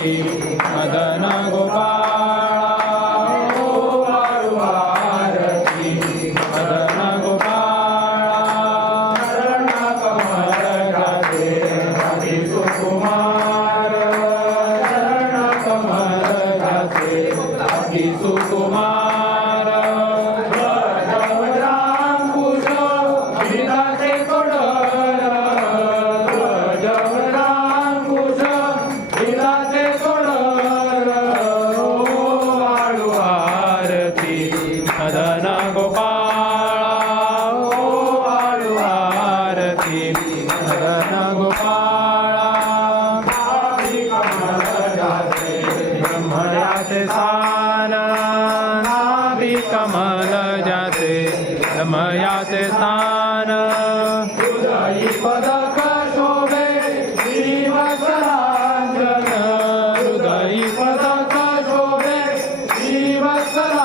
Thank you. नाभी Kamal जाते ब्रह्मयाचे स्थान। पदक शोभे हृदयी पदक शोभे श्रीवत्सरांजन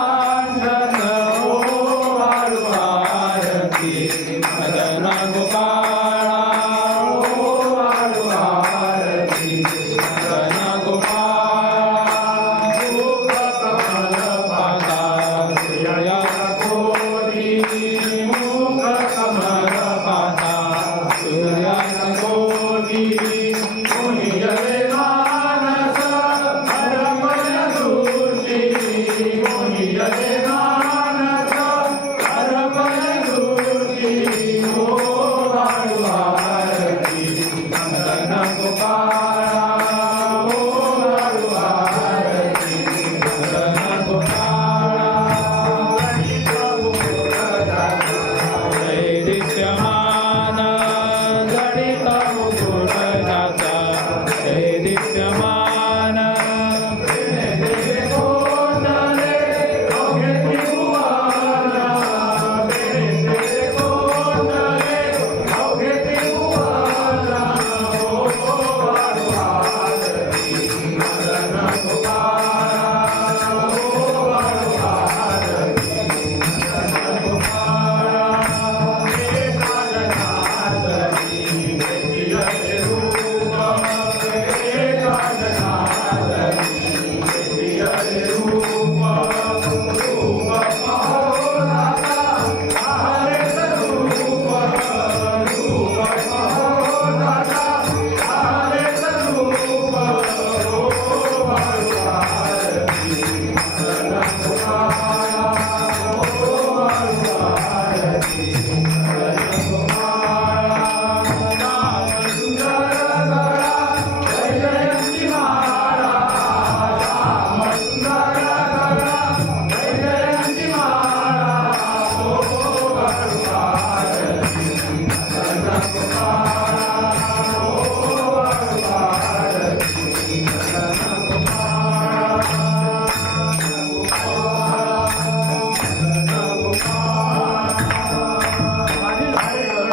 Bye.